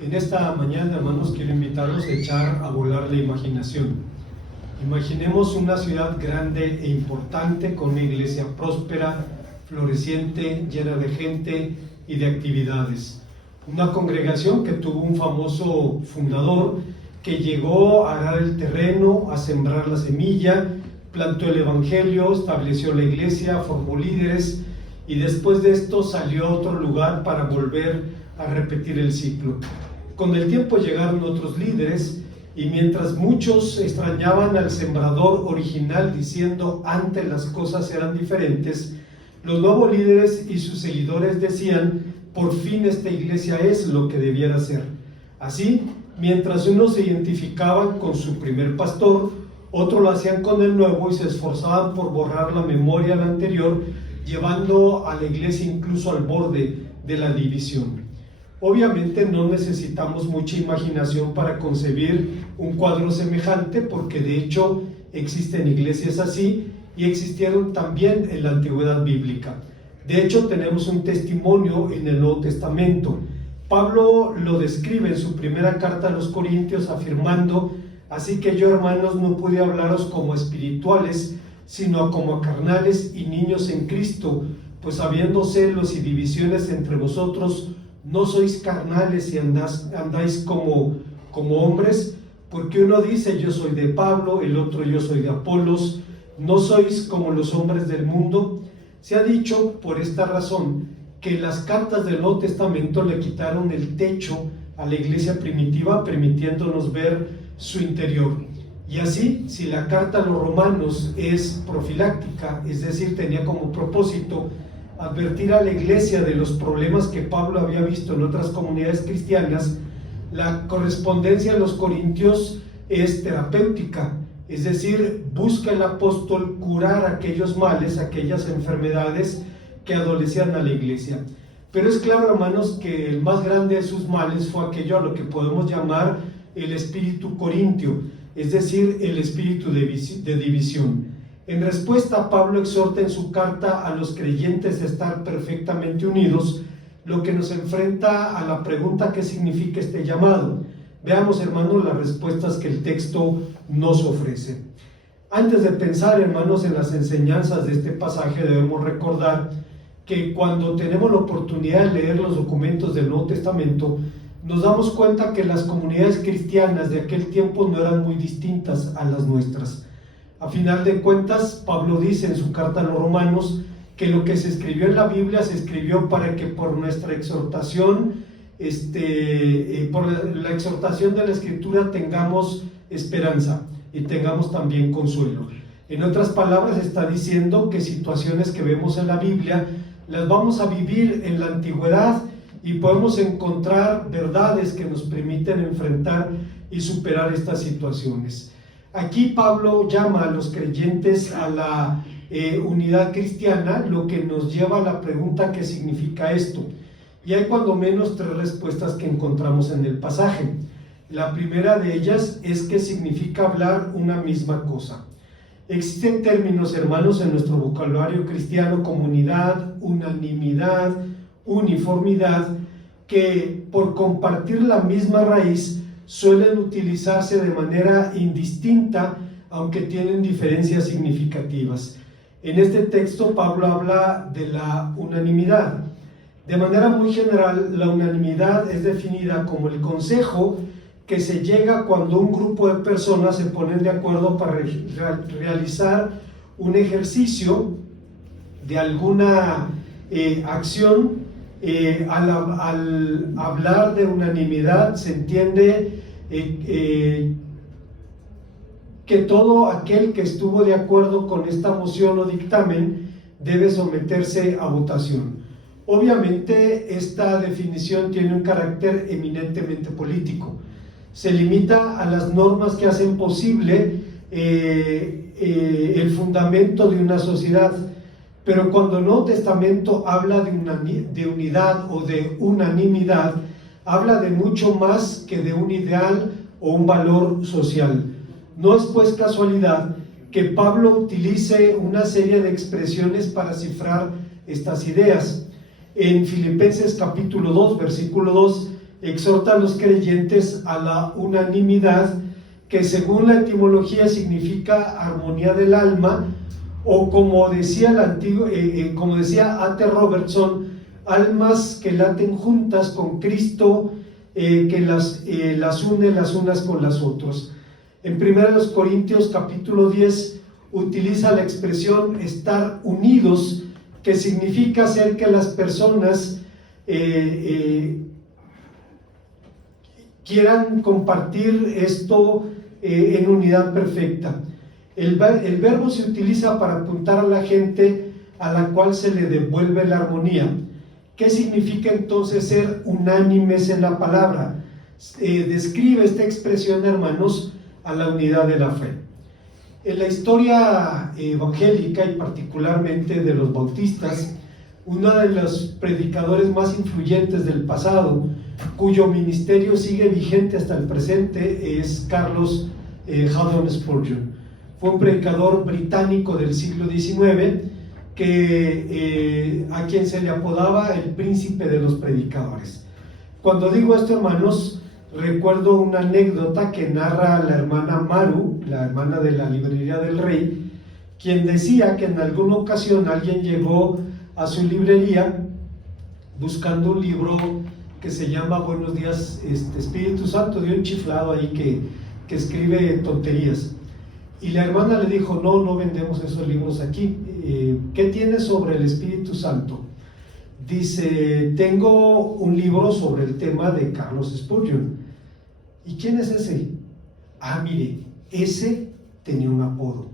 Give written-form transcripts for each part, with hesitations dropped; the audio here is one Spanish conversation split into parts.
En esta mañana, hermanos, quiero invitarlos a echar a volar la imaginación. Imaginemos una ciudad grande e importante con una iglesia próspera, floreciente, llena de gente y de actividades. Una congregación que tuvo un famoso fundador que llegó a arar el terreno, a sembrar la semilla, plantó el evangelio, estableció la iglesia, formó líderes y después de esto salió a otro lugar para volver a repetir el ciclo. Con el tiempo llegaron otros líderes y mientras muchos extrañaban al sembrador original diciendo antes las cosas eran diferentes, los nuevos líderes y sus seguidores decían por fin esta iglesia es lo que debiera ser. Así, mientras unos se identificaban con su primer pastor, otros lo hacían con el nuevo y se esforzaban por borrar la memoria del anterior, llevando a la iglesia incluso al borde de la división. Obviamente no necesitamos mucha imaginación para concebir un cuadro semejante, porque de hecho existen iglesias así y existieron también en la antigüedad bíblica. De hecho tenemos un testimonio en el Nuevo Testamento. Pablo lo describe en su primera carta a los Corintios afirmando: así que yo, hermanos, no pude hablaros como espirituales, sino como a carnales y niños en Cristo, pues habiendo celos y divisiones entre vosotros, no sois carnales y andáis como hombres, porque uno dice yo soy de Pablo, el otro yo soy de Apolos, no sois como los hombres del mundo. Se ha dicho por esta razón que las cartas del Nuevo Testamento le quitaron el techo a la iglesia primitiva, permitiéndonos ver su interior. Y así, si la carta a los romanos es profiláctica, es decir, tenía como propósito advertir a la iglesia de los problemas que Pablo había visto en otras comunidades cristianas, la correspondencia a los corintios es terapéutica, es decir, busca el apóstol curar aquellos males, aquellas enfermedades que adolecían a la iglesia. Pero es claro, hermanos, que el más grande de sus males fue aquello a lo que podemos llamar el espíritu corintio, es decir, el espíritu de división. En respuesta, Pablo exhorta en su carta a los creyentes a estar perfectamente unidos, lo que nos enfrenta a la pregunta ¿qué significa este llamado? Veamos, hermanos, las respuestas que el texto nos ofrece. Antes de pensar, hermanos, en las enseñanzas de este pasaje, debemos recordar que cuando tenemos la oportunidad de leer los documentos del Nuevo Testamento, nos damos cuenta que las comunidades cristianas de aquel tiempo no eran muy distintas a las nuestras. A final de cuentas, Pablo dice en su carta a los romanos que lo que se escribió en la Biblia se escribió para que por nuestra exhortación, por la exhortación de la Escritura tengamos esperanza y tengamos también consuelo. En otras palabras, está diciendo que situaciones que vemos en la Biblia las vamos a vivir en la antigüedad y podemos encontrar verdades que nos permiten enfrentar y superar estas situaciones. Aquí Pablo llama a los creyentes a la unidad cristiana, lo que nos lleva a la pregunta ¿qué significa esto? Y hay cuando menos tres respuestas que encontramos en el pasaje. La primera de ellas es que significa hablar una misma cosa. Existen términos, hermanos, en nuestro vocabulario cristiano: comunidad, unanimidad, uniformidad, que por compartir la misma raíz suelen utilizarse de manera indistinta, aunque tienen diferencias significativas. En este texto Pablo habla de la unanimidad. De manera muy general, la unanimidad es definida como el consejo que se llega cuando un grupo de personas se ponen de acuerdo para realizar un ejercicio de alguna acción. Al hablar de unanimidad se entiende que todo aquel que estuvo de acuerdo con esta moción o dictamen debe someterse a votación. Obviamente esta definición tiene un carácter eminentemente político. Se limita a las normas que hacen posible el fundamento de una sociedad. Pero cuando el Nuevo Testamento habla de unidad o de unanimidad, habla de mucho más que de un ideal o un valor social. No es pues casualidad que Pablo utilice una serie de expresiones para cifrar estas ideas. En Filipenses capítulo 2, versículo 2, exhorta a los creyentes a la unanimidad, que según la etimología significa armonía del alma, o como decía como decía A.T. Robertson, almas que laten juntas con Cristo, que las une las unas con las otras. En 1 Corintios capítulo 10 utiliza la expresión estar unidos, que significa hacer que las personas quieran compartir esto en unidad perfecta. El verbo se utiliza para apuntar a la gente a la cual se le devuelve la armonía. ¿Qué significa entonces ser unánimes en la palabra? Describe esta expresión, hermanos, a la unidad de la fe. En la historia evangélica y particularmente de los bautistas, uno de los predicadores más influyentes del pasado, cuyo ministerio sigue vigente hasta el presente, es Charles Haddon Spurgeon. Fue un predicador británico del siglo XIX a quien se le apodaba el príncipe de los predicadores. Cuando digo esto, hermanos, recuerdo una anécdota que narra la hermana Maru, la hermana de la Librería del Rey, quien decía que en alguna ocasión alguien llegó a su librería buscando un libro que se llama Buenos días Espíritu Santo, de un chiflado ahí que escribe tonterías. Y la hermana le dijo: no vendemos esos libros aquí. ¿Qué tienes sobre el Espíritu Santo? Dice: tengo un libro sobre el tema de Charles Spurgeon. ¿Y quién es ese? Ah, mire, ese tenía un apodo.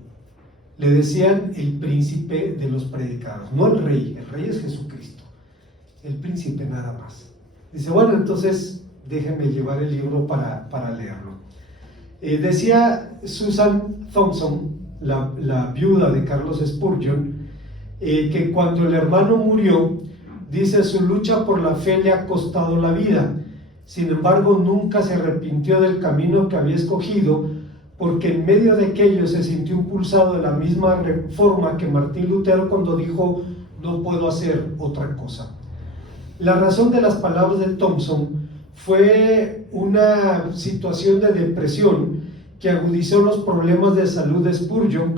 Le decían el príncipe de los predicadores, no el rey es Jesucristo, el príncipe nada más. Dice: bueno, entonces déjeme llevar el libro para leerlo. Decía Susan Thompson, la viuda de Charles Spurgeon, que cuando el hermano murió, dice, su lucha por la fe le ha costado la vida. Sin embargo, nunca se arrepintió del camino que había escogido, porque en medio de aquello se sintió impulsado de la misma forma que Martín Lutero cuando dijo: no puedo hacer otra cosa. La razón de las palabras de Thompson fue una situación de depresión que agudizó los problemas de salud de Spurgeon,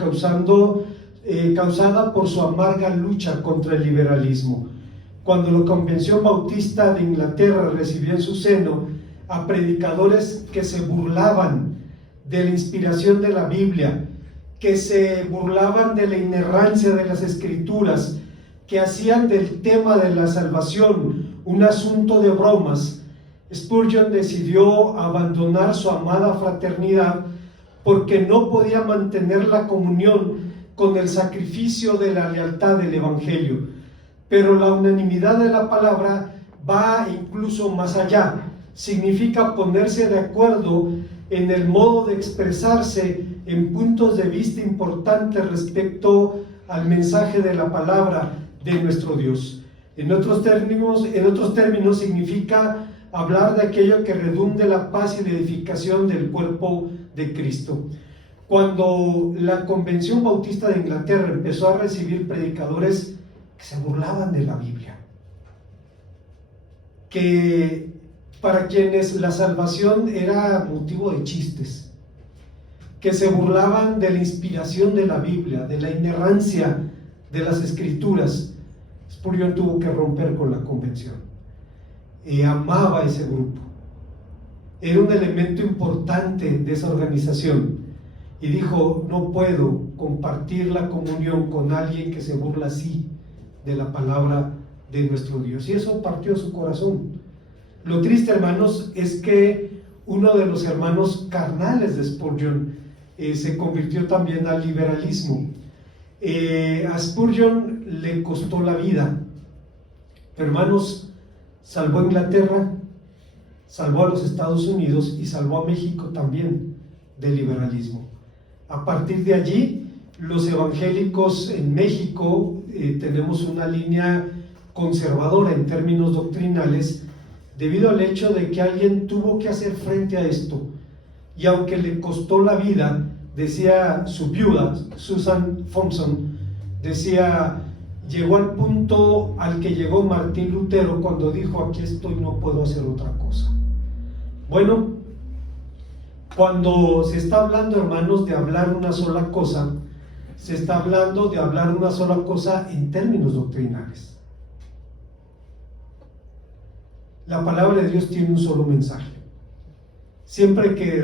causada por su amarga lucha contra el liberalismo. Cuando la Convención Bautista de Inglaterra recibió en su seno a predicadores que se burlaban de la inspiración de la Biblia, que se burlaban de la inerrancia de las Escrituras, que hacían del tema de la salvación un asunto de bromas, Spurgeon decidió abandonar su amada fraternidad porque no podía mantener la comunión con el sacrificio de la lealtad del Evangelio. Pero la unanimidad de la palabra va incluso más allá. Significa ponerse de acuerdo en el modo de expresarse en puntos de vista importantes respecto al mensaje de la palabra de nuestro Dios. En otros términos significa hablar de aquello que redunde la paz y la edificación del cuerpo de Cristo. Cuando la Convención Bautista de Inglaterra empezó a recibir predicadores que se burlaban de la Biblia, que para quienes la salvación era motivo de chistes, que se burlaban de la inspiración de la Biblia, de la inerrancia de las Escrituras, Spurgeon tuvo que romper con la convención. Amaba ese grupo, era un elemento importante de esa organización, y dijo: no puedo compartir la comunión con alguien que se burla así de la palabra de nuestro Dios. Y eso partió su corazón. Lo triste, hermanos, es que uno de los hermanos carnales de Spurgeon se convirtió también al liberalismo. A Spurgeon le costó la vida, pero, hermanos, salvó a Inglaterra, salvó a los Estados Unidos y salvó a México también del liberalismo. A partir de allí, los evangélicos en México tenemos una línea conservadora en términos doctrinales, debido al hecho de que alguien tuvo que hacer frente a esto, y aunque le costó la vida, decía su viuda, Susan Thompson, decía: llegó al punto al que llegó Martín Lutero cuando dijo: aquí estoy, no puedo hacer otra cosa. Bueno, cuando se está hablando, hermanos, de hablar una sola cosa, se está hablando de hablar una sola cosa en términos doctrinales. La palabra de Dios tiene un solo mensaje. Siempre que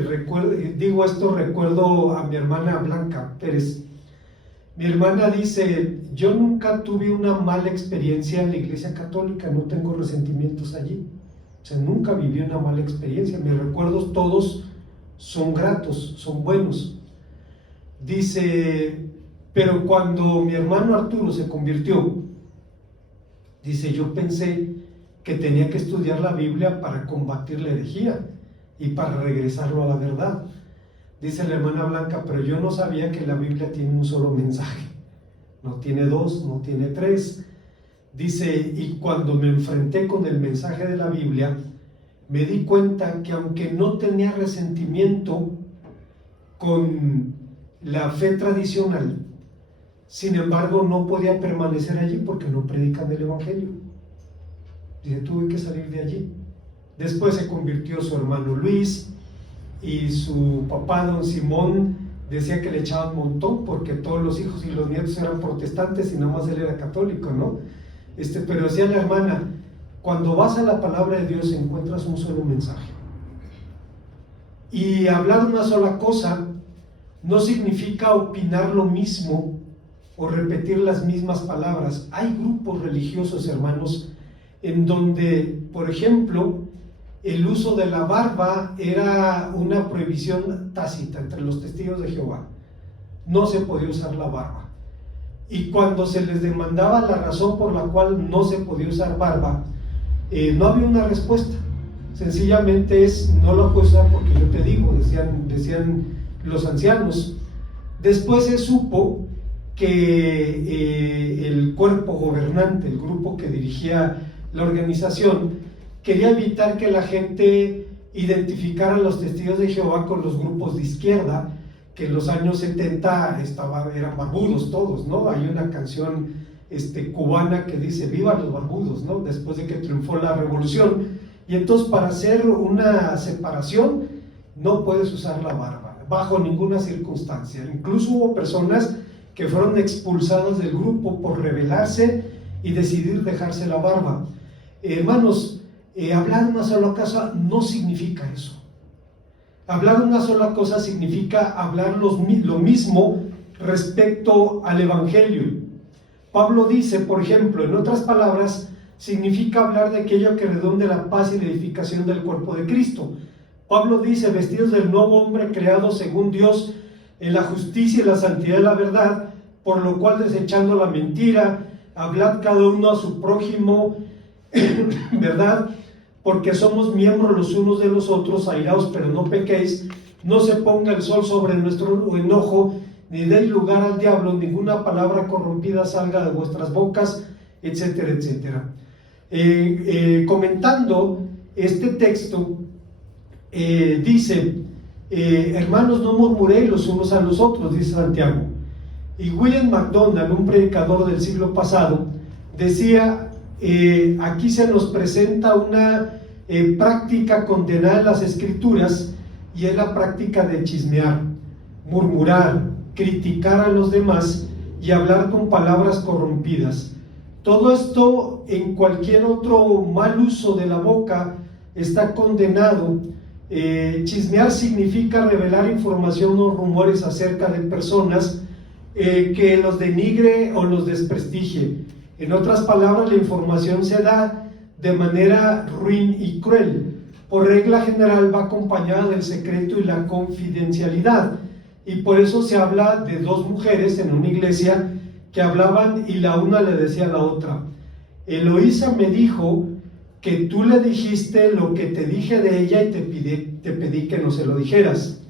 digo esto, recuerdo a mi hermana Blanca Pérez. Mi hermana dice: yo nunca tuve una mala experiencia en la Iglesia Católica, no tengo resentimientos allí. O sea, nunca viví una mala experiencia. Mis recuerdos todos son gratos, son buenos. Dice: pero cuando mi hermano Arturo se convirtió, dice, yo pensé que tenía que estudiar la Biblia para combatir la herejía y para regresarlo a la verdad. Dice la hermana Blanca: pero yo no sabía que la Biblia tiene un solo mensaje, no tiene dos, no tiene tres. Dice: y cuando me enfrenté con el mensaje de la Biblia, me di cuenta que aunque no tenía resentimiento con la fe tradicional, sin embargo no podía permanecer allí porque no predican el Evangelio. Dice: tuve que salir de allí. Después se convirtió su hermano Luis, y su papá, don Simón, decía que le echaba un montón porque todos los hijos y los nietos eran protestantes y nada más él era católico, ¿no? Pero decía la hermana: cuando vas a la palabra de Dios encuentras un solo mensaje. Y hablar una sola cosa no significa opinar lo mismo o repetir las mismas palabras. Hay grupos religiosos, hermanos, en donde, por ejemplo, el uso de la barba era una prohibición tácita entre los testigos de Jehová. No se podía usar la barba. Y cuando se les demandaba la razón por la cual no se podía usar barba, no había una respuesta. Sencillamente es: no lo puedes usar porque yo te digo, decían los ancianos. Después se supo que el cuerpo gobernante, el grupo que dirigía la organización, quería evitar que la gente identificara a los testigos de Jehová con los grupos de izquierda, que en los años 70 eran barbudos todos, ¿no? Hay una canción cubana que dice: viva los barbudos, ¿no? Después de que triunfó la revolución. Y entonces, para hacer una separación, no puedes usar la barba, bajo ninguna circunstancia. Incluso hubo personas que fueron expulsadas del grupo por rebelarse y decidir dejarse la barba. Hermanos, hablar una sola cosa no significa eso. Hablar una sola cosa significa hablar lo mismo respecto al Evangelio. Pablo dice, por ejemplo, en otras palabras, significa hablar de aquello que redonde la paz y la edificación del cuerpo de Cristo. Pablo dice: vestidos del nuevo hombre creado según Dios, en la justicia y la santidad de la verdad, por lo cual, desechando la mentira, hablad cada uno a su prójimo, ¿verdad? Porque somos miembros los unos de los otros. Airaos, pero no pequéis. No se ponga el sol sobre nuestro enojo, ni deis lugar al diablo. Ninguna palabra corrompida salga de vuestras bocas, etcétera, etcétera. Comentando este texto, dice: hermanos, no murmuréis los unos a los otros, dice Santiago. Y William MacDonald, un predicador del siglo pasado, decía: aquí se nos presenta una práctica condenada en las Escrituras, y es la práctica de chismear, murmurar, criticar a los demás y hablar con palabras corrompidas. Todo esto, en cualquier otro mal uso de la boca, está condenado. Chismear significa revelar información o rumores acerca de personas que los denigre o los desprestigie. En otras palabras, la información se da de manera ruin y cruel. Por regla general va acompañada del secreto y la confidencialidad, y por eso se habla de dos mujeres en una iglesia que hablaban y la una le decía a la otra: Eloísa me dijo que tú le dijiste lo que te dije de ella y te pedí que no se lo dijeras.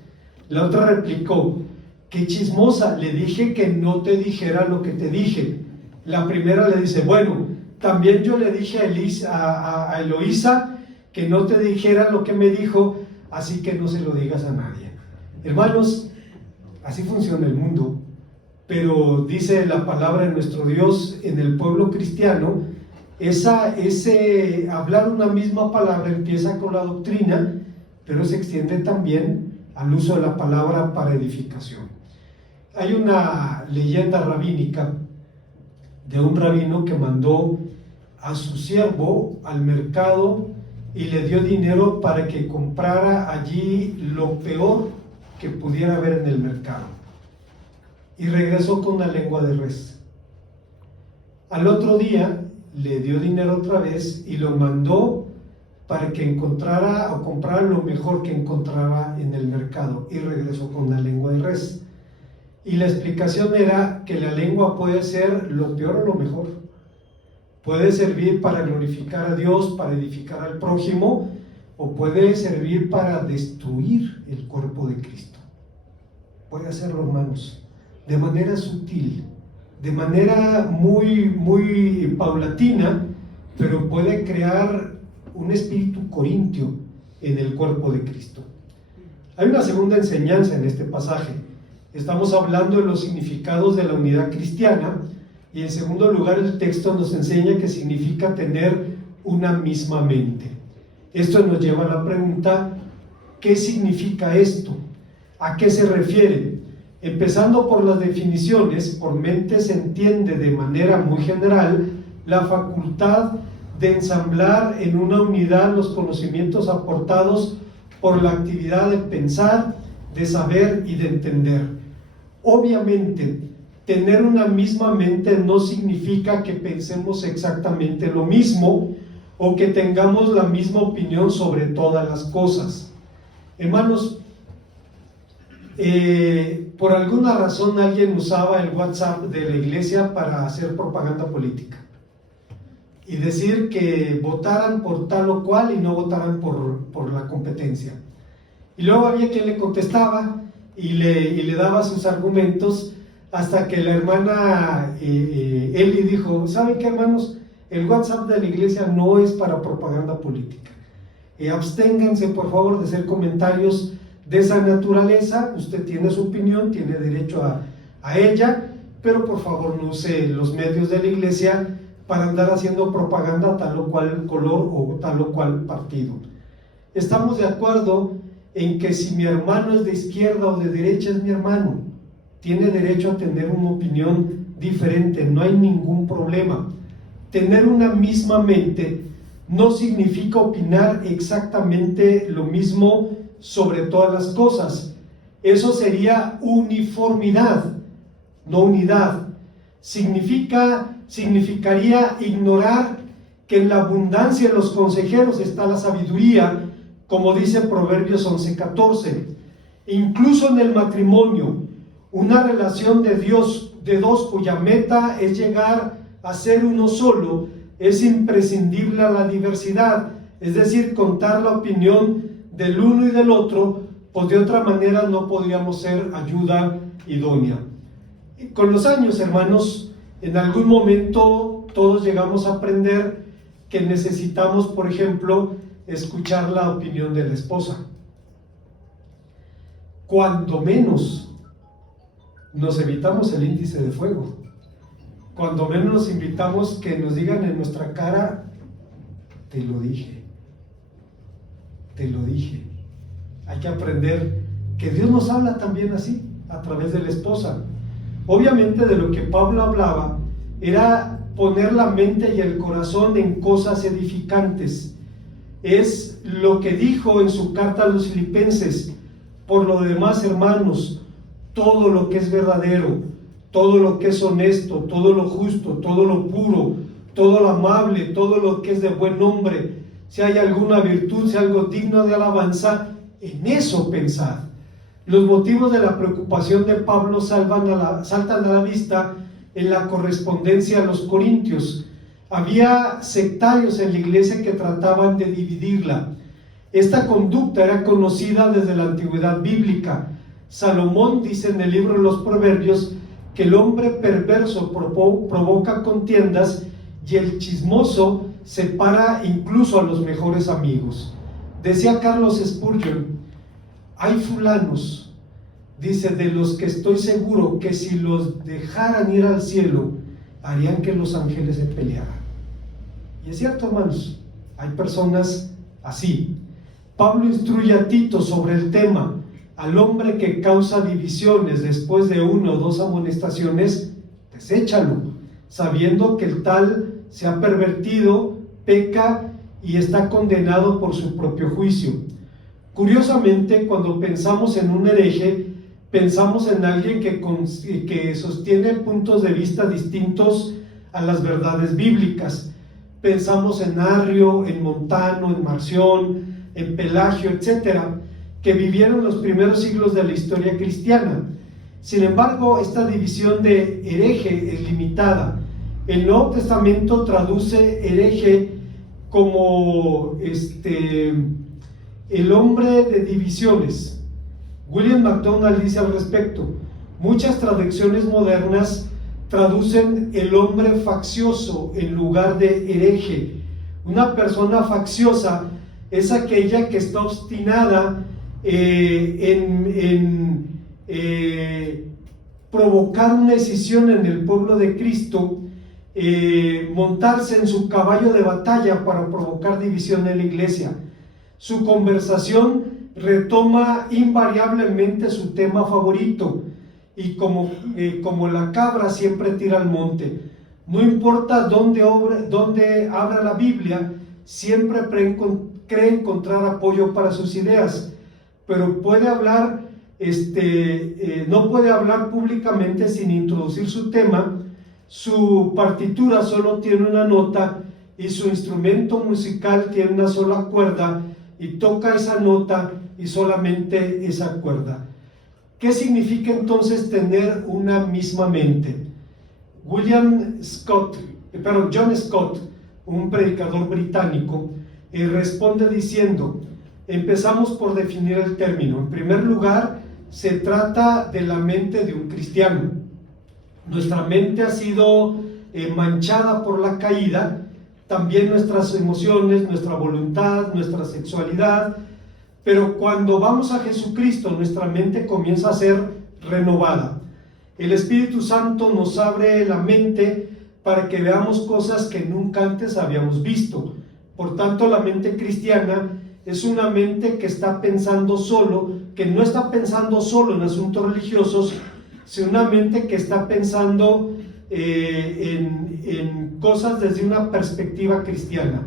La otra replicó: qué chismosa, le dije que no te dijera lo que te dije. La primera le dice: bueno, también yo le dije a Eloísa que no te dijera lo que me dijo, así que no se lo digas a nadie. Hermanos, así funciona el mundo. Pero dice la palabra de nuestro Dios en el pueblo cristiano, ese hablar una misma palabra empieza con la doctrina, pero se extiende también al uso de la palabra para edificación. Hay una leyenda rabínica de un rabino que mandó a su siervo al mercado y le dio dinero para que comprara allí lo peor que pudiera haber en el mercado, y regresó con una lengua de res. Al otro día le dio dinero otra vez y lo mandó para que encontrara o comprara lo mejor que encontrara en el mercado, y regresó con una lengua de res. Y la explicación era que la lengua puede ser lo peor o lo mejor. Puede servir para glorificar a Dios, para edificar al prójimo, o puede servir para destruir el cuerpo de Cristo. Puede hacerlo, hermanos, de manera sutil, de manera muy paulatina, pero puede crear un espíritu corintio en el cuerpo de Cristo. Hay una segunda enseñanza en este pasaje. Estamos hablando de los significados de la unidad cristiana, y en segundo lugar el texto nos enseña que significa tener una misma mente. Esto nos lleva a la pregunta: ¿qué significa esto? ¿A qué se refiere? Empezando por las definiciones, por mente se entiende de manera muy general la facultad de ensamblar en una unidad los conocimientos aportados por la actividad de pensar, de saber y de entender. Obviamente, tener una misma mente no significa que pensemos exactamente lo mismo o que tengamos la misma opinión sobre todas las cosas. Hermanos, por alguna razón alguien usaba el WhatsApp de la iglesia para hacer propaganda política y decir que votaran por tal o cual y no votaran por la competencia. Y luego había quien le contestaba y le daba sus argumentos, hasta que la hermana Eli dijo: ¿saben qué, hermanos? El WhatsApp de la iglesia no es para propaganda política. Absténganse, por favor, de hacer comentarios de esa naturaleza. Usted tiene su opinión, tiene derecho a ella, pero por favor no use los medios de la iglesia para andar haciendo propaganda a tal o cual color o tal o cual partido. Estamos de acuerdo en que si mi hermano es de izquierda o de derecha, es mi hermano. Tiene derecho a tener una opinión diferente, no hay ningún problema. Tener una misma mente no significa opinar exactamente lo mismo sobre todas las cosas. Eso sería uniformidad, no unidad. Significaría ignorar que en la abundancia de los consejeros está la sabiduría, como dice Proverbios 11:14. Incluso en el matrimonio, una relación de dos cuya meta es llegar a ser uno solo, es imprescindible a la diversidad, es decir, contar la opinión del uno y del otro, pues de otra manera no podríamos ser ayuda idónea. Y con los años, hermanos, en algún momento todos llegamos a aprender que necesitamos, por ejemplo, escuchar la opinión de la esposa. Cuando menos nos evitamos el índice de fuego, cuando menos nos invitamos que nos digan en nuestra cara: te lo dije, te lo dije. Hay que aprender que Dios nos habla también así, a través de la esposa. Obviamente de lo que Pablo hablaba era poner la mente y el corazón en cosas edificantes. Es lo que dijo en su carta a los Filipenses: por lo demás, hermanos, todo lo que es verdadero, todo lo que es honesto, todo lo justo, todo lo puro, todo lo amable, todo lo que es de buen nombre, si hay alguna virtud, si hay algo digno de alabanza, en eso pensad. Los motivos de la preocupación de Pablo saltan a la vista en la correspondencia a los corintios. Había sectarios en la iglesia que trataban de dividirla. Esta conducta era conocida desde la antigüedad bíblica. Salomón dice en el libro de los Proverbios que el hombre perverso provoca contiendas y el chismoso separa incluso a los mejores amigos. Decía Carlos Spurgeon: hay fulanos, dice, de los que estoy seguro que si los dejaran ir al cielo, harían que los ángeles se pelearan. Y es cierto, hermanos, hay personas así. Pablo instruye a Tito sobre el tema: al hombre que causa divisiones después de 1 o 2 amonestaciones, deséchalo, sabiendo que el tal se ha pervertido, peca y está condenado por su propio juicio. Curiosamente, cuando pensamos en un hereje, pensamos en alguien que sostiene puntos de vista distintos a las verdades bíblicas. Pensamos en Arrio, en Montano, en Marción, en Pelagio, etcétera, que vivieron los primeros siglos de la historia cristiana. Sin embargo, esta división de hereje es limitada. El Nuevo Testamento traduce hereje como el hombre de divisiones. William MacDonald dice al respecto: muchas traducciones modernas traducen el hombre faccioso en lugar de hereje. Una persona facciosa es aquella que está obstinada en provocar una escisión en el pueblo de Cristo, montarse en su caballo de batalla para provocar división en la iglesia. Su conversación retoma invariablemente su tema favorito, y como la cabra siempre tira al monte. No importa dónde abra la Biblia, siempre cree encontrar apoyo para sus ideas, pero no puede hablar públicamente sin introducir su tema. Su partitura solo tiene una nota y su instrumento musical tiene una sola cuerda, y toca esa nota y solamente esa cuerda. ¿Qué significa entonces tener una misma mente? John Scott, un predicador británico, responde diciendo: empezamos por definir el término. En primer lugar, se trata de la mente de un cristiano. Nuestra mente ha sido manchada por la caída, también nuestras emociones, nuestra voluntad, nuestra sexualidad, pero cuando vamos a Jesucristo, nuestra mente comienza a ser renovada. El Espíritu Santo nos abre la mente para que veamos cosas que nunca antes habíamos visto. Por tanto, la mente cristiana es una mente que está pensando solo, que no está pensando solo en asuntos religiosos, sino una mente que está pensando en cosas desde una perspectiva cristiana.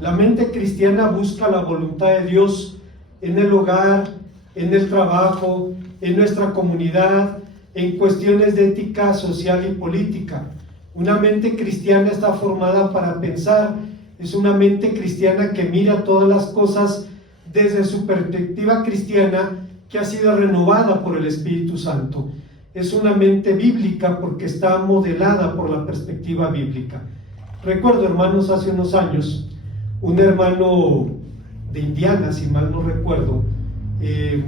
La mente cristiana busca la voluntad de Dios en el hogar, en el trabajo, en nuestra comunidad, en cuestiones de ética social y política. Una mente cristiana está formada para pensar. Es una mente cristiana que mira todas las cosas desde su perspectiva cristiana, que ha sido renovada por el Espíritu Santo. Es una mente bíblica porque está modelada por la perspectiva bíblica. Recuerdo, hermanos, hace unos años, un hermano de Indiana, si mal no recuerdo,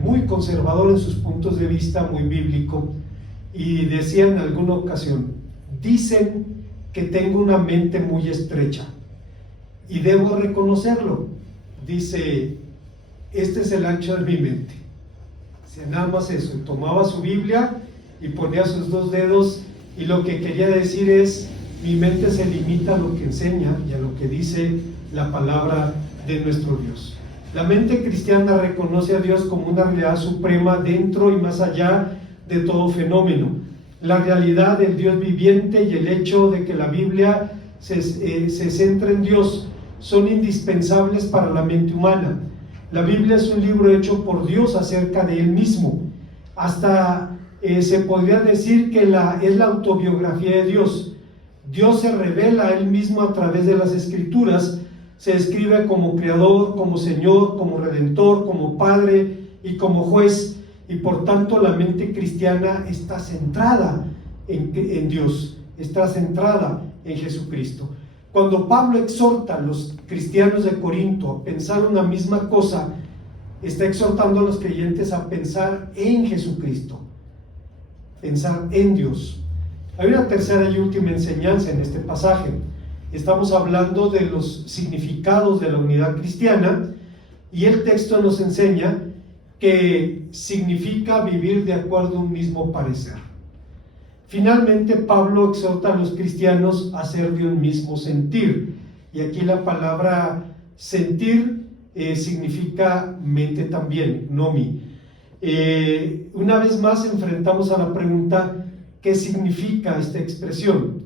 muy conservador en sus puntos de vista, muy bíblico, y decía en alguna ocasión: dicen que tengo una mente muy estrecha y debo reconocerlo. Dice: este es el ancho de mi mente. Nada más eso. Tomaba su Biblia y ponía sus 2 dedos, y lo que quería decir es: mi mente se limita a lo que enseña y a lo que dice la palabra de nuestro Dios. La mente cristiana reconoce a Dios como una realidad suprema dentro y más allá de todo fenómeno. La realidad del Dios viviente y el hecho de que la Biblia se centra en Dios son indispensables para la mente humana. La Biblia es un libro hecho por Dios acerca de Él mismo. Hasta se podría decir que es la autobiografía de Dios. Dios se revela a Él mismo a través de las Escrituras. Se describe como Creador, como Señor, como Redentor, como Padre y como Juez. Y por tanto la mente cristiana está centrada en Dios, está centrada en Jesucristo. Cuando Pablo exhorta a los cristianos de Corinto a pensar una misma cosa, está exhortando a los creyentes a pensar en Jesucristo, pensar en Dios. Hay una tercera y última enseñanza en este pasaje. Estamos hablando de los significados de la unidad cristiana, y el texto nos enseña que significa vivir de acuerdo a un mismo parecer. Finalmente, Pablo exhorta a los cristianos a ser de un mismo sentir, y aquí la palabra sentir significa mente también, nomi. Una vez más enfrentamos a la pregunta, ¿qué significa esta expresión?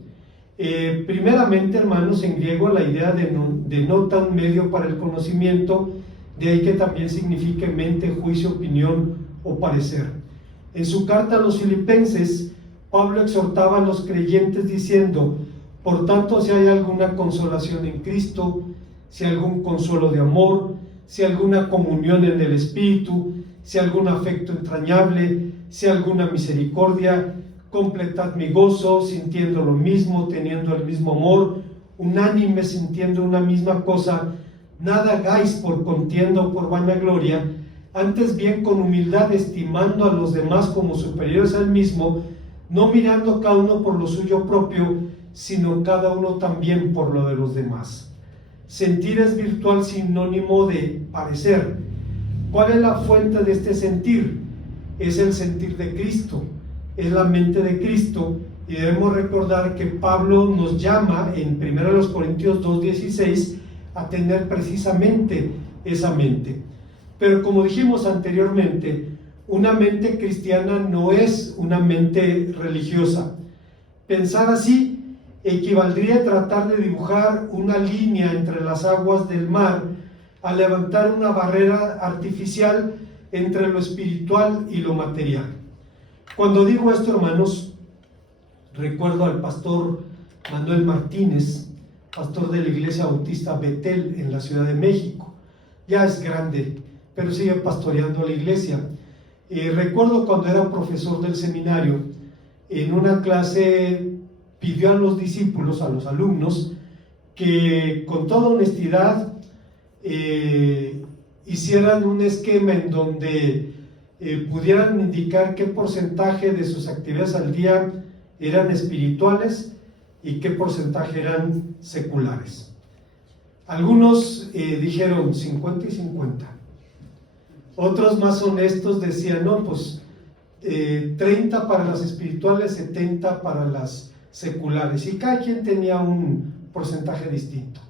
Primeramente, hermanos, en griego la idea denota un medio para el conocimiento, de ahí que también signifique mente, juicio, opinión o parecer. En su carta a los Filipenses, Pablo exhortaba a los creyentes diciendo: por tanto, si hay alguna consolación en Cristo, si algún consuelo de amor, si alguna comunión en el Espíritu, si algún afecto entrañable, si alguna misericordia, completad mi gozo, sintiendo lo mismo, teniendo el mismo amor, unánime, sintiendo una misma cosa. Nada hagáis por contienda o por vanagloria, antes bien con humildad, estimando a los demás como superiores al mismo, no mirando cada uno por lo suyo propio, sino cada uno también por lo de los demás. Sentir es virtual sinónimo de parecer. ¿Cuál es la fuente de este sentir? Es el sentir de Cristo, es la mente de Cristo, y debemos recordar que Pablo nos llama en 1 Corintios 2:16 a tener precisamente esa mente. Pero como dijimos anteriormente, una mente cristiana no es una mente religiosa. Pensar así equivaldría a tratar de dibujar una línea entre las aguas del mar, a levantar una barrera artificial entre lo espiritual y lo material. Cuando digo esto, hermanos, recuerdo al pastor Manuel Martínez, pastor de la Iglesia Bautista Betel en la Ciudad de México. Ya es grande, pero sigue pastoreando la iglesia. Recuerdo cuando era profesor del seminario, en una clase pidió a los discípulos, a los alumnos, que con toda honestidad hicieran un esquema en donde pudieran indicar qué porcentaje de sus actividades al día eran espirituales y qué porcentaje eran seculares. Algunos dijeron 50 y 50. Otros más honestos decían, no, pues 30 para las espirituales, 70 para las seculares, y cada quien tenía un porcentaje distinto.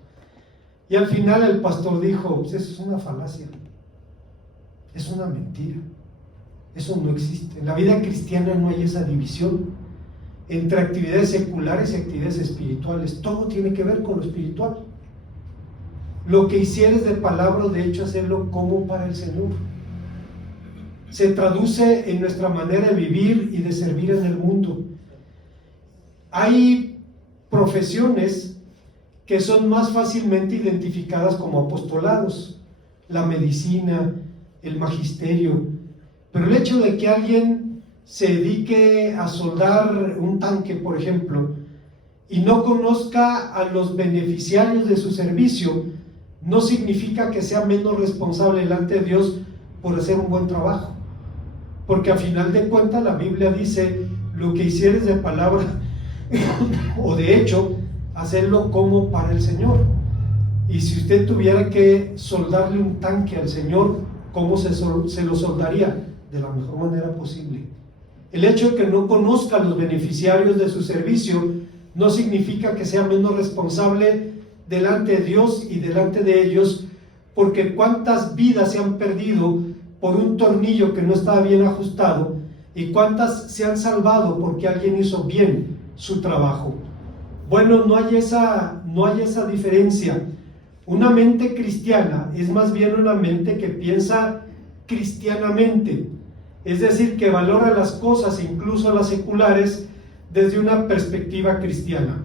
Y al final el pastor dijo, pues eso es una falacia, es una mentira, eso no existe. En la vida cristiana no hay esa división entre actividades seculares y actividades espirituales. Todo tiene que ver con lo espiritual. Lo que hicieres de palabra o de hecho, hacerlo como para el Señor. Se traduce en nuestra manera de vivir y de servir en el mundo. Hay profesiones que son más fácilmente identificadas como apostolados: la medicina, el magisterio. Pero el hecho de que alguien se dedique a soldar un tanque, por ejemplo, y no conozca a los beneficiarios de su servicio, no significa que sea menos responsable delante de Dios por hacer un buen trabajo, porque a final de cuentas la Biblia dice: lo que hicieres de palabra o de hecho, hacerlo como para el Señor. Y si usted tuviera que soldarle un tanque al Señor, ¿cómo se lo soldaría? De la mejor manera posible. El hecho de que no conozca a los beneficiarios de su servicio no significa que sea menos responsable delante de Dios y delante de ellos, porque cuántas vidas se han perdido por un tornillo que no estaba bien ajustado, y cuántas se han salvado porque alguien hizo bien su trabajo. Bueno, no hay esa diferencia. Una mente cristiana es más bien una mente que piensa cristianamente, es decir, que valora las cosas, incluso las seculares, desde una perspectiva cristiana.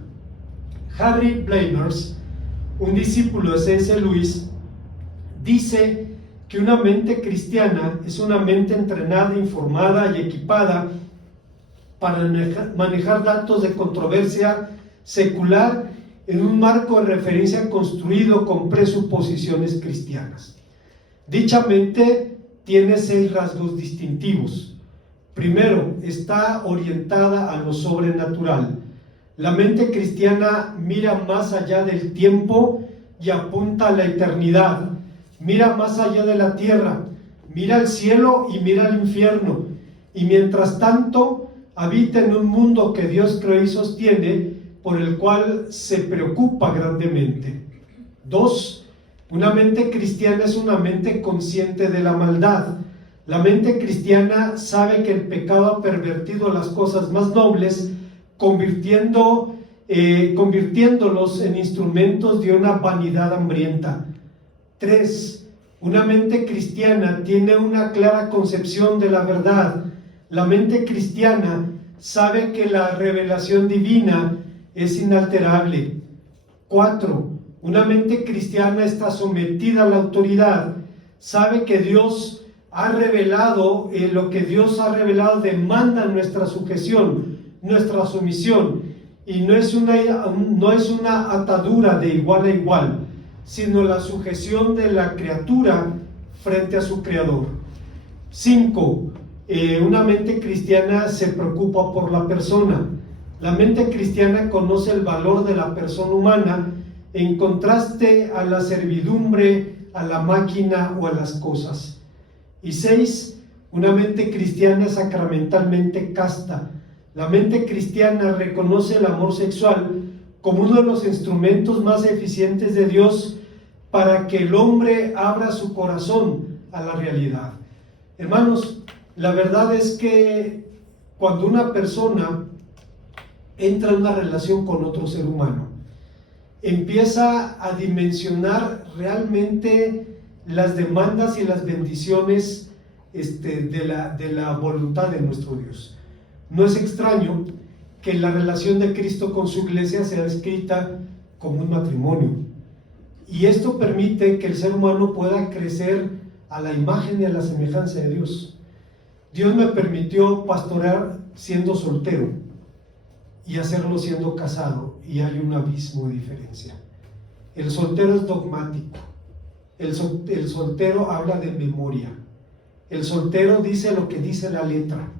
Harry Blamers, un discípulo de C.S. Lewis, dice que una mente cristiana es una mente entrenada, informada y equipada para manejar datos de controversia secular en un marco de referencia construido con presuposiciones cristianas. Dicha mente tiene 6 rasgos distintivos. Primero, está orientada a lo sobrenatural. La mente cristiana mira más allá del tiempo y apunta a la eternidad. Mira más allá de la tierra, mira al cielo y mira al infierno. Y mientras tanto, habita en un mundo que Dios creó y sostiene, por el cual se preocupa grandemente. 2. Una mente cristiana es una mente consciente de la maldad. La mente cristiana sabe que el pecado ha pervertido las cosas más nobles, convirtiéndolos en instrumentos de una vanidad hambrienta. 3. Una mente cristiana tiene una clara concepción de la verdad. La mente cristiana sabe que la revelación divina es inalterable. 4. Una mente cristiana está sometida a la autoridad. Sabe que Dios ha revelado, lo que Dios ha revelado demanda nuestra sujeción, nuestra sumisión, y no es una atadura de igual a igual, sino la sujeción de la criatura frente a su creador. 5. Una mente cristiana se preocupa por la persona. La mente cristiana conoce el valor de la persona humana en contraste a la servidumbre, a la máquina o a las cosas. Y 6. Una mente cristiana es sacramentalmente casta. La mente cristiana reconoce el amor sexual como uno de los instrumentos más eficientes de Dios para que el hombre abra su corazón a la realidad. Hermanos, la verdad es que cuando una persona entra en una relación con otro ser humano, empieza a dimensionar realmente las demandas y las bendiciones de la voluntad de nuestro Dios. No es extraño que la relación de Cristo con su iglesia sea descrita como un matrimonio. Y esto permite que el ser humano pueda crecer a la imagen y a la semejanza de Dios. Dios me permitió pastorear siendo soltero y hacerlo siendo casado, y hay un abismo de diferencia. El soltero es dogmático, el soltero habla de memoria, el soltero dice lo que dice la letra,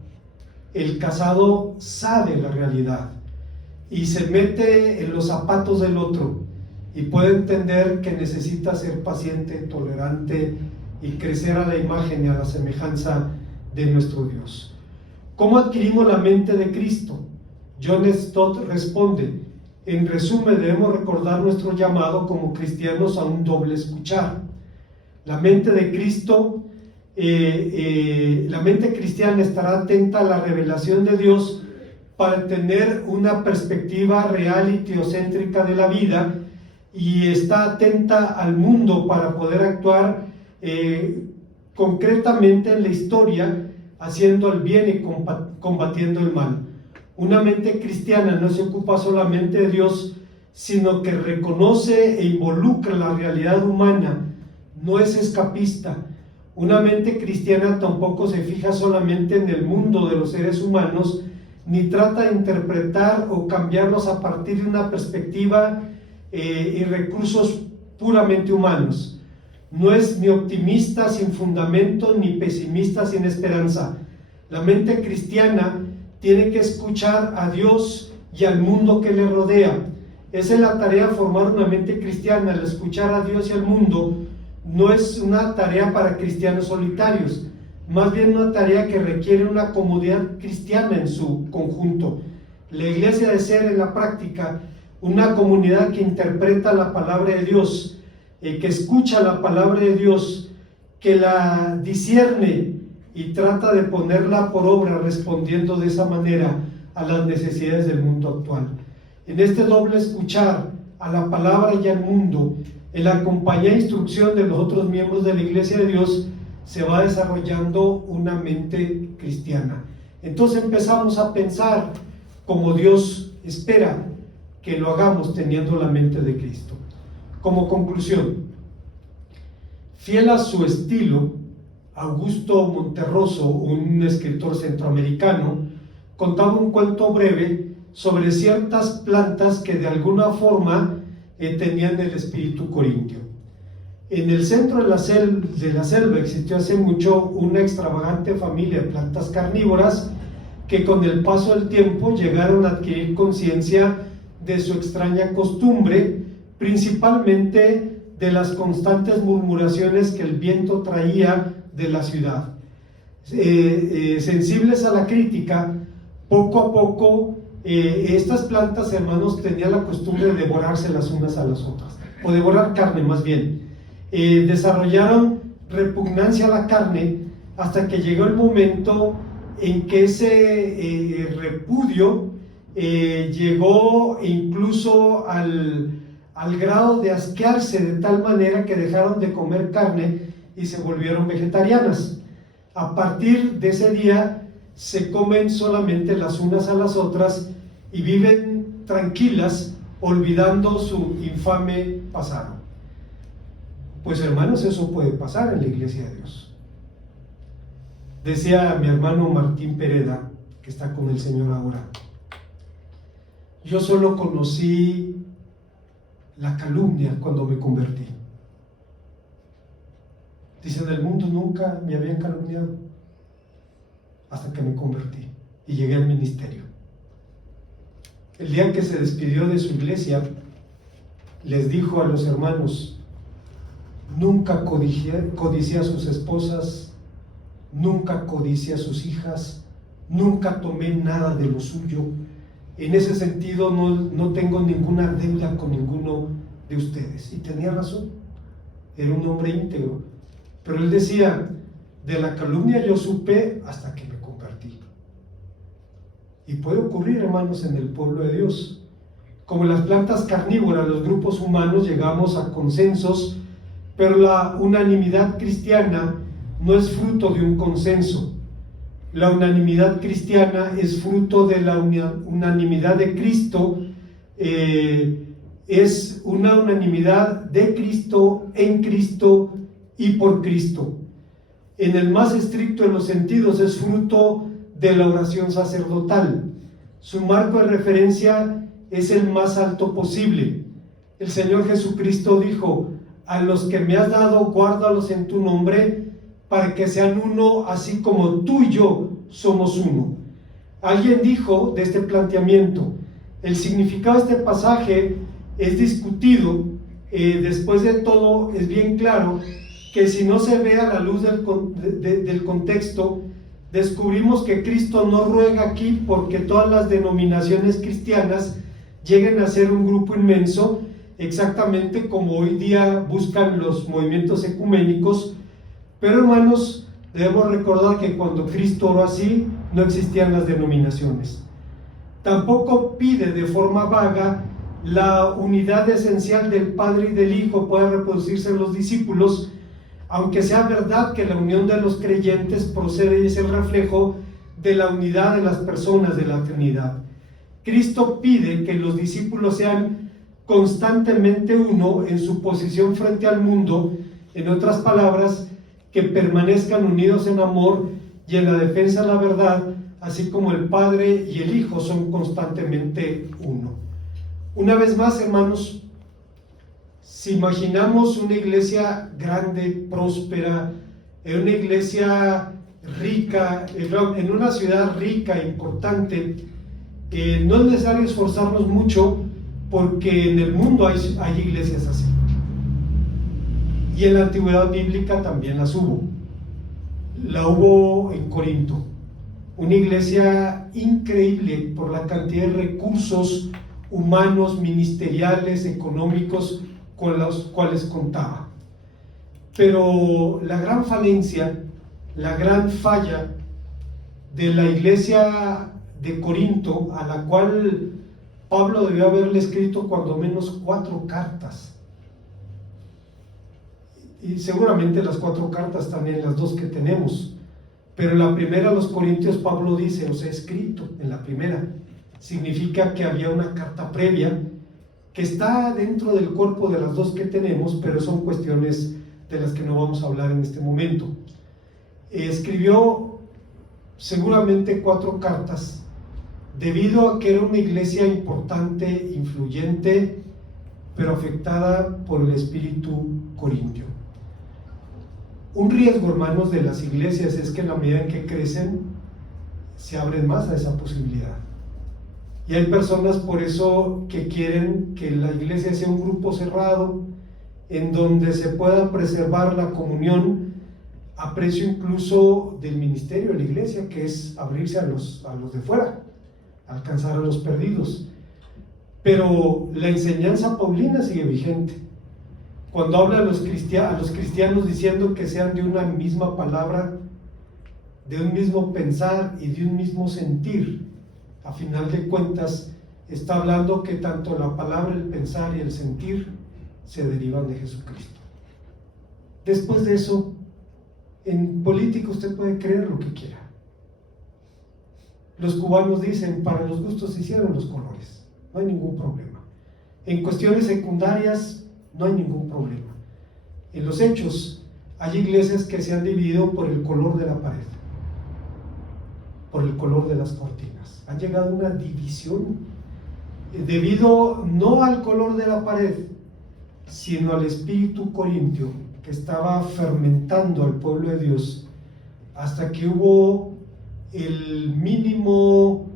el casado sabe la realidad y se mete en los zapatos del otro y puede entender que necesita ser paciente, tolerante y crecer a la imagen y a la semejanza de nuestro Dios. ¿Cómo adquirimos la mente de Cristo? John Stott responde: en resumen, debemos recordar nuestro llamado como cristianos a un doble escuchar. La mente de Cristo, la mente cristiana estará atenta a la revelación de Dios para tener una perspectiva real y teocéntrica de la vida, y está atenta al mundo para poder actuar concretamente en la historia, haciendo el bien y combatiendo el mal. Una mente cristiana no se ocupa solamente de Dios, sino que reconoce e involucra la realidad humana, no es escapista. Una mente cristiana tampoco se fija solamente en el mundo de los seres humanos, ni trata de interpretar o cambiarlos a partir de una perspectiva y recursos puramente humanos. No es ni optimista sin fundamento, ni pesimista sin esperanza. La mente cristiana tiene que escuchar a Dios y al mundo que le rodea. Esa es la tarea, formar una mente cristiana. El escuchar a Dios y al mundo no es una tarea para cristianos solitarios, más bien una tarea que requiere una comunidad cristiana en su conjunto. La iglesia debe ser en la práctica una comunidad que interpreta la palabra de Dios, que escucha la palabra de Dios, que la discierne y trata de ponerla por obra, respondiendo de esa manera a las necesidades del mundo actual. En este doble escuchar a la palabra y al mundo, en la compañía e instrucción de los otros miembros de la Iglesia de Dios, se va desarrollando una mente cristiana. Entonces empezamos a pensar como Dios espera que lo hagamos, teniendo la mente de Cristo. Como conclusión, fiel a su estilo, Augusto Monterroso, un escritor centroamericano, contaba un cuento breve sobre ciertas plantas que de alguna forma tenían el espíritu corintio. En el centro de la selva existió hace mucho una extravagante familia de plantas carnívoras que con el paso del tiempo llegaron a adquirir conciencia de su extraña costumbre, principalmente de las constantes murmuraciones que el viento traía de la ciudad. Sensibles a la crítica, poco a poco estas plantas, hermanos, tenían la costumbre de devorarse las unas a las otras, o devorar carne más bien. desarrollaron repugnancia a la carne hasta que llegó el momento en que ese repudio llegó incluso al grado de asquearse de tal manera que dejaron de comer carne y se volvieron vegetarianas. A partir de ese día se comen solamente las unas a las otras y viven tranquilas, olvidando su infame pasado. Pues hermanos, eso puede pasar en la iglesia de Dios. Decía mi hermano Martín Pereda, que está con el Señor ahora: yo solo conocí la calumnia cuando me convertí. Dice, en el mundo nunca me habían calumniado hasta que me convertí y llegué al ministerio. El día que se despidió de su iglesia, les dijo a los hermanos: nunca codicié a sus esposas, nunca codicié a sus hijas, nunca tomé nada de lo suyo. En ese sentido no tengo ninguna deuda con ninguno de ustedes. Y tenía razón, era un hombre íntegro. Pero él decía, de la calumnia yo supe hasta que me convertí. Y puede ocurrir, hermanos, en el pueblo de Dios. Como las plantas carnívoras, los grupos humanos llegamos a consensos, pero la unanimidad cristiana no es fruto de un consenso. La unanimidad cristiana es fruto de la unanimidad de Cristo, es una unanimidad de Cristo, en Cristo y por Cristo. En el más estricto de los sentidos es fruto de la oración sacerdotal. Su marco de referencia es el más alto posible. El Señor Jesucristo dijo: a los que me has dado, guárdalos en tu nombre, para que sean uno, así como tú y yo somos uno. Alguien dijo de este planteamiento: el significado de este pasaje es discutido. Después de todo, es bien claro que si no se ve a la luz del contexto, descubrimos que Cristo no ruega aquí porque todas las denominaciones cristianas lleguen a ser un grupo inmenso, exactamente como hoy día buscan los movimientos ecuménicos. Pero hermanos, debemos recordar que cuando Cristo oró así, no existían las denominaciones. Tampoco pide de forma vaga la unidad esencial del Padre y del Hijo pueda reproducirse en los discípulos, aunque sea verdad que la unión de los creyentes procede y es el reflejo de la unidad de las personas de la Trinidad. Cristo pide que los discípulos sean constantemente uno en su posición frente al mundo, en otras palabras, que permanezcan unidos en amor y en la defensa de la verdad, así como el Padre y el Hijo son constantemente uno. Una vez más, hermanos, si imaginamos una iglesia grande, próspera, en una iglesia rica, en una ciudad rica, importante, no es necesario esforzarnos mucho, porque en el mundo hay iglesias así. Y en la antigüedad bíblica también las hubo. La hubo en Corinto, una iglesia increíble por la cantidad de recursos humanos, ministeriales, económicos con los cuales contaba. Pero la gran falencia, la gran falla de la iglesia de Corinto, a la cual Pablo debió haberle escrito cuando menos 4 cartas, y seguramente las 4 cartas también, las 2 que tenemos, pero en la primera a los Corintios Pablo dice, os he escrito en la primera. Significa que había una carta previa que está dentro del cuerpo de las 2 que tenemos, pero son cuestiones de las que no vamos a hablar en este momento. Escribió seguramente 4 cartas debido a que era una iglesia importante, influyente, pero afectada por el espíritu corintio. Un riesgo, hermanos, de las iglesias es que en la medida en que crecen se abren más a esa posibilidad. Y hay personas por eso que quieren que la iglesia sea un grupo cerrado, en donde se pueda preservar la comunión a precio incluso del ministerio de la iglesia, que es abrirse a los de fuera, alcanzar a los perdidos. Pero la enseñanza paulina sigue vigente. cuando habla a los cristianos diciendo que sean de una misma palabra, de un mismo pensar y de un mismo sentir, a final de cuentas está hablando que tanto la palabra, el pensar y el sentir se derivan de Jesucristo. Después de eso, en política usted puede creer lo que quiera. Los cubanos dicen, para los gustos se hicieron los colores, no hay ningún problema. En cuestiones secundarias no hay ningún problema. En los hechos, hay iglesias que se han dividido por el color de la pared, por el color de las cortinas. Ha llegado una división debido no al color de la pared, sino al espíritu corintio que estaba fermentando al pueblo de Dios, hasta que hubo el mínimo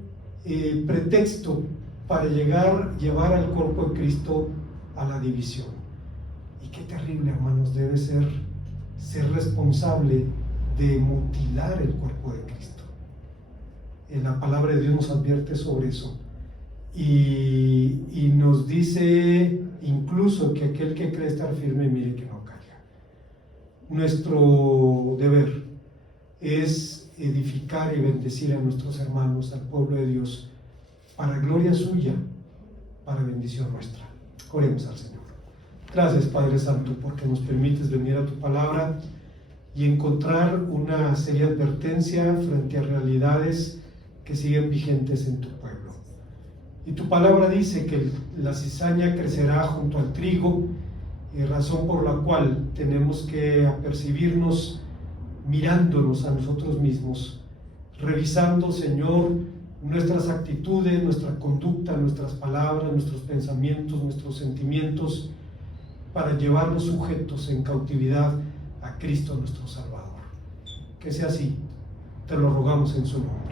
pretexto para llevar al cuerpo de Cristo a la división. Y qué terrible, hermanos, debe ser responsable de mutilar el cuerpo de Cristo. La palabra de Dios nos advierte sobre eso y nos dice incluso que aquel que cree estar firme, mire que no caiga. Nuestro deber es edificar y bendecir a nuestros hermanos, al pueblo de Dios, para gloria suya, para bendición nuestra. Oremos al Señor. Gracias, Padre Santo, porque nos permites venir a tu palabra y encontrar una seria advertencia frente a realidades que siguen vigentes en tu pueblo. Y tu palabra dice que la cizaña crecerá junto al trigo, razón por la cual tenemos que apercibirnos mirándonos a nosotros mismos, revisando, Señor, nuestras actitudes, nuestra conducta, nuestras palabras, nuestros pensamientos, nuestros sentimientos, para llevarlos sujetos en cautividad a Cristo nuestro Salvador. Que sea así, te lo rogamos en su nombre.